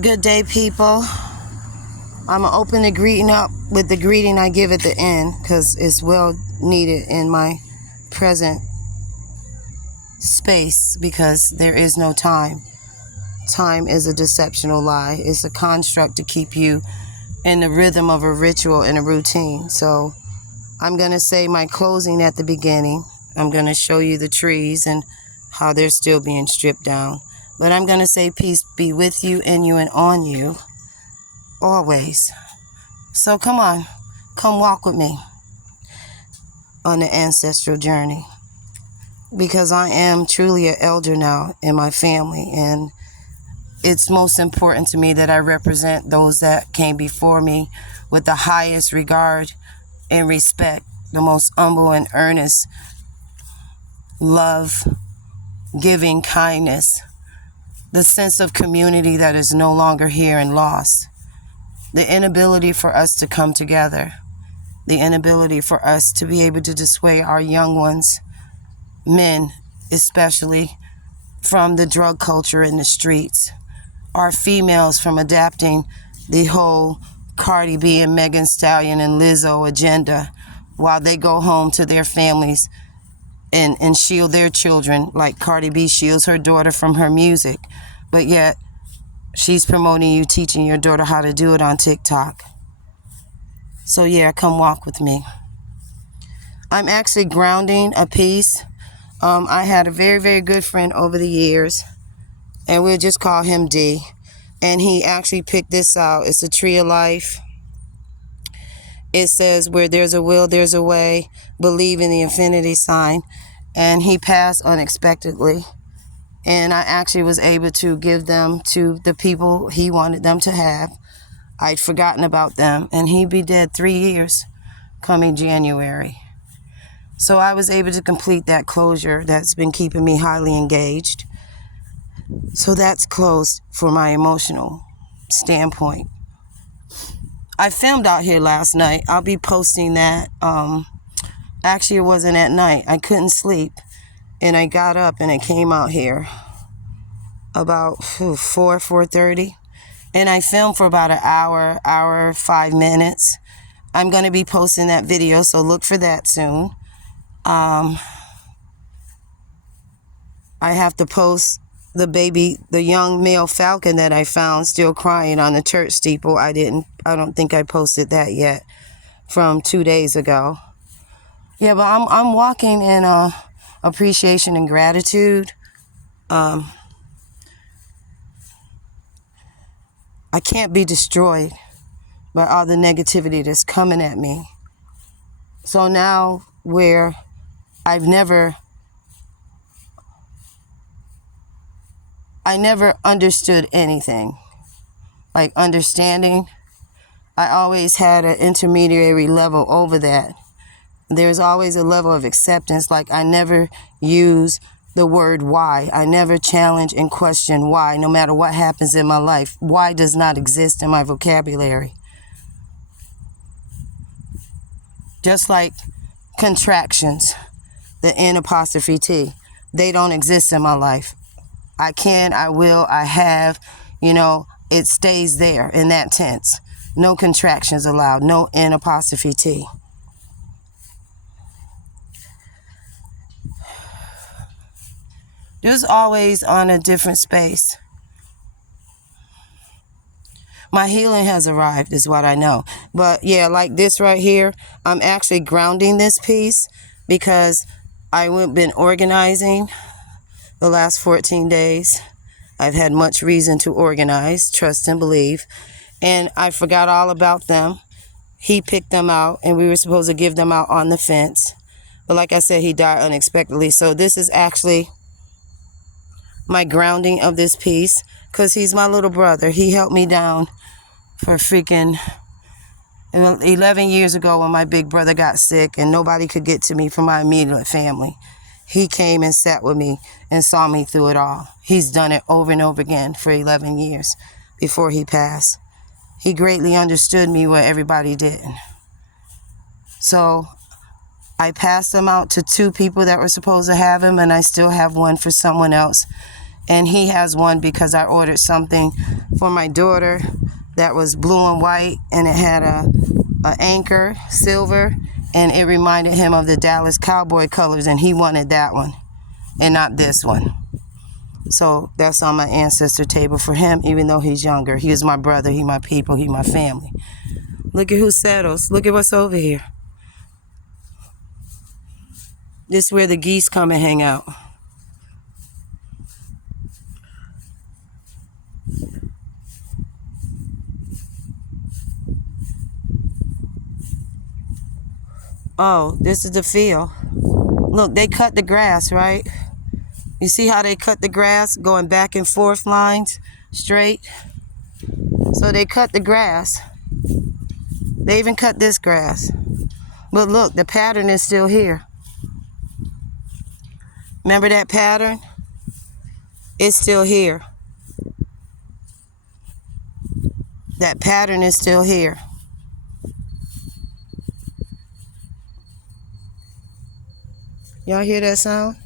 Good day, people. I'm going to open the greeting up with the greeting I give at the end because it's well needed in my present space because there is no time. Time is a deceptional lie. It's a construct to keep you in the rhythm of a ritual and a routine. So I'm going to say my closing at the beginning. I'm going to show you the trees and how they're still being stripped down. But I'm going to say peace be with you, in you, and on you, always. So come on, come walk with me on the ancestral journey. Because I am truly an elder now in my family, and it's most important to me that I represent those that came before me with the highest regard and respect, the most humble and earnest love, giving kindness, the sense of community that is no longer here and lost, the inability for us to come together, the inability for us to be able to dissuade our young ones, men especially, from the drug culture in the streets, our females from adapting the whole Cardi B and Megan Stallion and Lizzo agenda while they go home to their families and shield their children like Cardi B shields her daughter from her music. But yet, she's promoting you, teaching your daughter how to do it on TikTok. So yeah, come walk with me. I'm actually grounding a piece. I had a very, very good friend over the years, and we'll just call him D. And he actually picked this out. It's a tree of life. It says, where there's a will, there's a way. Believe in the infinity sign. And he passed unexpectedly. And I actually was able to give them to the people he wanted them to have. I'd forgotten about them. And he'd be dead 3 years coming January. So I was able to complete that closure that's been keeping me highly engaged. So that's closed for my emotional standpoint. I filmed out here last night. I'll be posting that. Actually, it wasn't at night. I couldn't sleep. And I got up and I came out here about 4:30. And I filmed for about an hour, 5 minutes. I'm going to be posting that video, so look for that soon. I have to post the young male falcon that I found still crying on the church steeple. I don't think I posted that yet from 2 days ago. Yeah, but I'm walking in appreciation and gratitude. I can't be destroyed by all the negativity that's coming at me. So now where I never understood anything. Like understanding, I always had an intermediary level over that. There's always a level of acceptance. Like I never use the word why. I never challenge and question why, no matter what happens in my life. Why does not exist in my vocabulary. Just like contractions, the N apostrophe T, they don't exist in my life. I can, I will, I have, it stays there in that tense. No contractions allowed, no N apostrophe T. Just always on a different space. My healing has arrived is what I know. But yeah, like this right here, I'm actually grounding this piece because I've been organizing the last 14 days. I've had much reason to organize, trust, and believe. And I forgot all about them. He picked them out, and we were supposed to give them out on the fence. But like I said, he died unexpectedly. So this is actually my grounding of this piece because he's my little brother. He helped me down for freaking 11 years ago when my big brother got sick and nobody could get to me from my immediate family. He came and sat with me and saw me through it all. He's done it over and over again for 11 years before he passed. He greatly understood me where everybody didn't. So I passed him out to 2 people that were supposed to have him, and I still have one for someone else. And he has one because I ordered something for my daughter that was blue and white, and it had a anchor, silver, and it reminded him of the Dallas Cowboy colors, and he wanted that one and not this one. So that's on my ancestor table for him, even though he's younger. He is my brother, he my people, he my family. Look at who settles. Look at what's over here. This is where the geese come and hang out. Oh, this is the field. Look, they cut the grass, right? You see how they cut the grass, going back and forth lines, straight? So they cut the grass. They even cut this grass. But look, the pattern is still here. Remember that pattern? It's still here. That pattern is still here. Y'all hear that sound?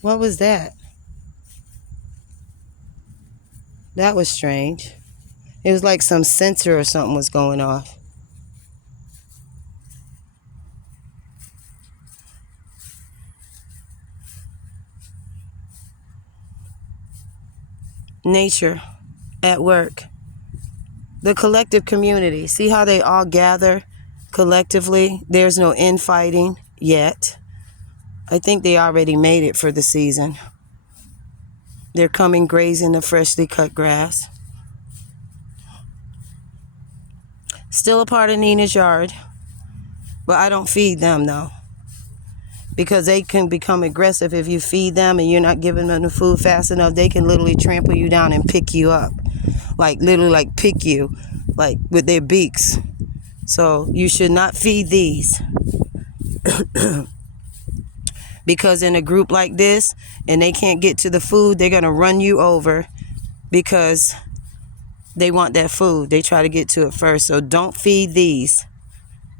What was that? That was strange. It was like some sensor or something was going off. Nature at work. The collective community. See how they all gather collectively? There's no infighting yet. I think they already made it for the season. They're coming grazing the freshly cut grass. Still a part of Nina's yard, but I don't feed them though, because they can become aggressive if you feed them and you're not giving them the food fast enough. They can literally trample you down and pick you up, like literally like pick you, like with their beaks. So you should not feed these. Because in a group like this, and they can't get to the food, they're going to run you over because they want that food. They try to get to it first. So don't feed these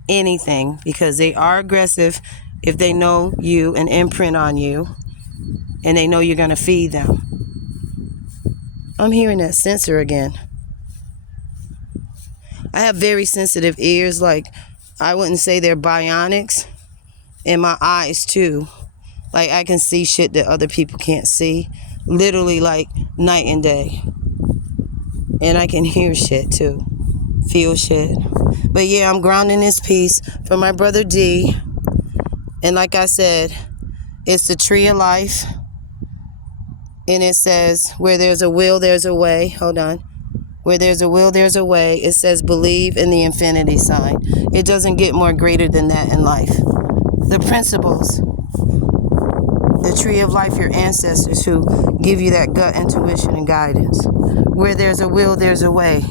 anything, because they are aggressive if they know you and imprint on you, and they know you're going to feed them. I'm hearing that sensor again. I have very sensitive ears. Like, I wouldn't say they're bionics. And my eyes too. Like, I can see shit that other people can't see. Literally like night and day. And I can hear shit too. Feel shit. But yeah, I'm grounding this piece for my brother D. And like I said, it's the tree of life. And it says, where there's a will, there's a way. Hold on. Where there's a will, there's a way. It says, believe in the infinity sign. It doesn't get more greater than that in life. The principles. The tree of life, your ancestors who give you that gut intuition and guidance. Where there's a will, there's a way.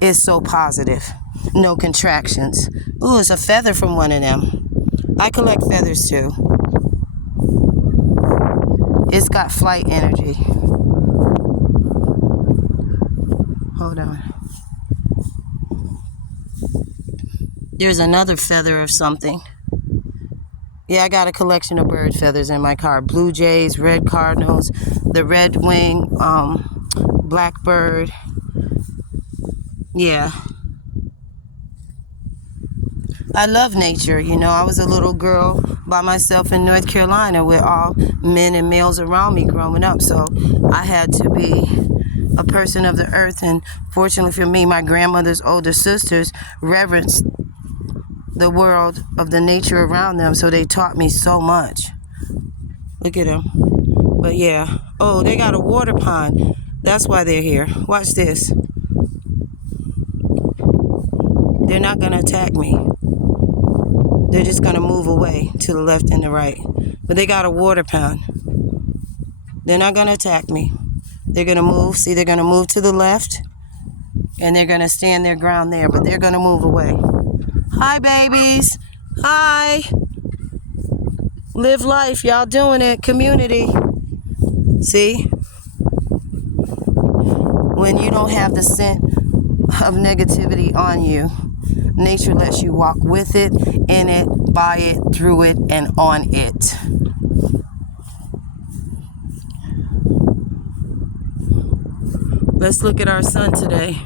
It's so positive. No contractions. Ooh, it's a feather from one of them. I collect feathers too. It's got flight energy. Hold on. There's another feather of something. Yeah, I got a collection of bird feathers in my car. Blue jays, red cardinals, the red wing, blackbird. Yeah. I love nature. You know, I was a little girl by myself in North Carolina with all men and males around me growing up. So I had to be a person of the earth. And fortunately for me, my grandmother's older sisters reverenced the world of the nature around them, so they taught me so much. Look at them. But yeah. Oh, they got a water pond. That's why they're here. Watch this. They're not going to attack me. They're just going to move away to the left and the right. But they got a water pond. They're not going to attack me. They're going to move. See, they're going to move to the left, and they're going to stand their ground there, but they're going to move away. Hi, babies. Hi. Live life. Y'all doing it. Community. See? When you don't have the scent of negativity on you, nature lets you walk with it, in it, by it, through it, and on it. Let's look at our sun today.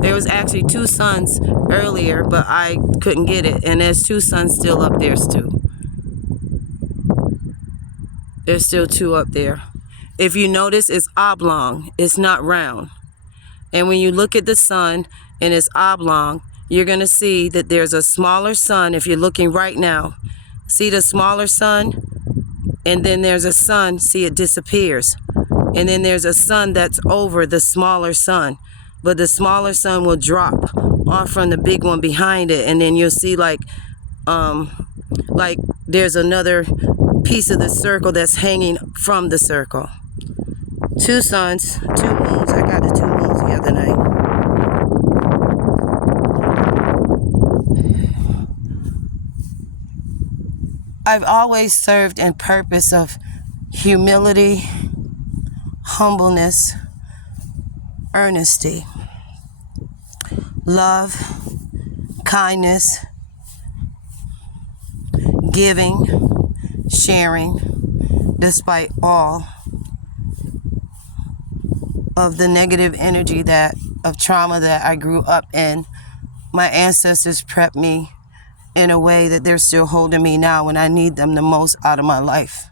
There was actually 2 suns earlier, but I couldn't get it. And there's 2 suns still up there, too. There's still 2 up there. If you notice, it's oblong. It's not round. And when you look at the sun and it's oblong, you're going to see that there's a smaller sun. If you're looking right now, see the smaller sun? And then there's a sun, see it disappears. And then there's a sun that's over the smaller sun. But the smaller sun will drop off from the big one behind it. And then you'll see like there's another piece of the circle that's hanging from the circle. 2 suns, 2 moons. I got the 2 moons the other night. I've always served in purpose of humility, humbleness, earnesty, love, kindness, giving, sharing, despite all of the negative energy of trauma that I grew up in. My ancestors prepped me in a way that they're still holding me now when I need them the most out of my life.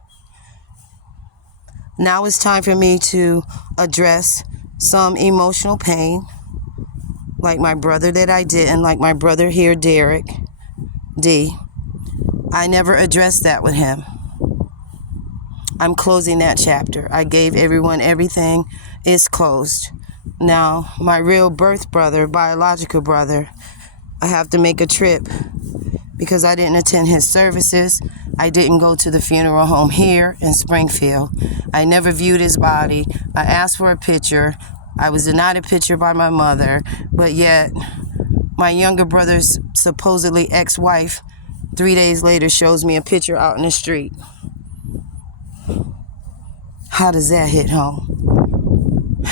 Now it's time for me to address some emotional pain, like my brother that I didn't, like my brother here, Derek D. I never addressed that with him. I'm closing that chapter. I gave everyone everything. It's closed. Now, my real birth brother, biological brother, I have to make a trip because I didn't attend his services. I didn't go to the funeral home here in Springfield. I never viewed his body. I asked for a picture. I was denied a picture by my mother, but yet my younger brother's supposedly ex-wife 3 days later shows me a picture out in the street. How does that hit home?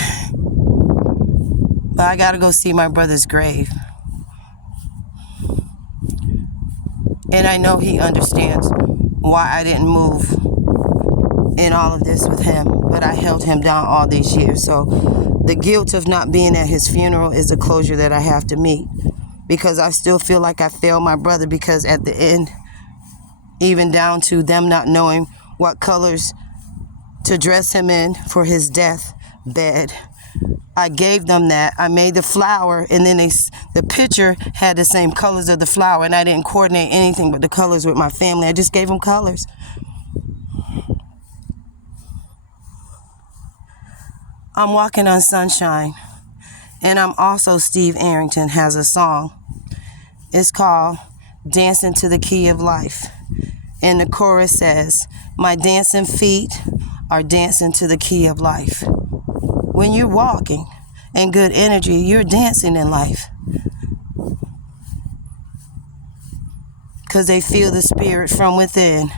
But I gotta go see my brother's grave. And I know he understands why I didn't move in all of this with him, but I held him down all these years. So the guilt of not being at his funeral is the closure that I have to meet, because I still feel like I failed my brother, because at the end, even down to them not knowing what colors to dress him in for his death bed, I gave them that. I made the flower, and then the picture had the same colors of the flower, and I didn't coordinate anything but the colors with my family. I just gave them colors. I'm walking on sunshine, and I'm also Steve Arrington has a song. It's called Dancing to the Key of Life. And the chorus says, my dancing feet are dancing to the key of life. When you're walking in good energy, you're dancing in life. Because they feel the spirit from within.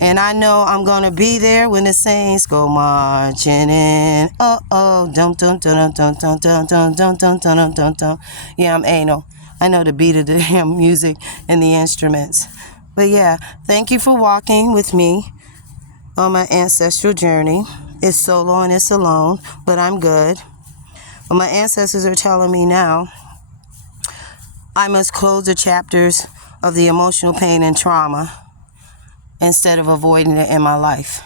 And I know I'm going to be there when the saints go marching in. Oh, oh, dum, dum, dum, dum, dum, dum, dum, dum, dum, dum, dum, dum. Yeah, I'm anal. I know the beat of the damn music and the instruments. But yeah, thank you for walking with me on my ancestral journey. It's solo and it's alone, but I'm good. But my ancestors are telling me now I must close the chapters of the emotional pain and trauma instead of avoiding it in my life.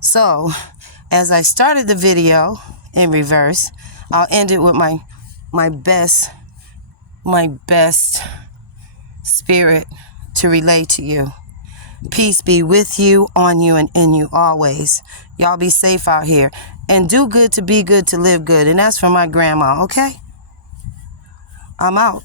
So, as I started the video in reverse, I'll end it with my best spirit to relay to you. Peace be with you, on you, and in you always. Y'all be safe out here. And do good to be good to live good. And that's from my grandma, okay? I'm out.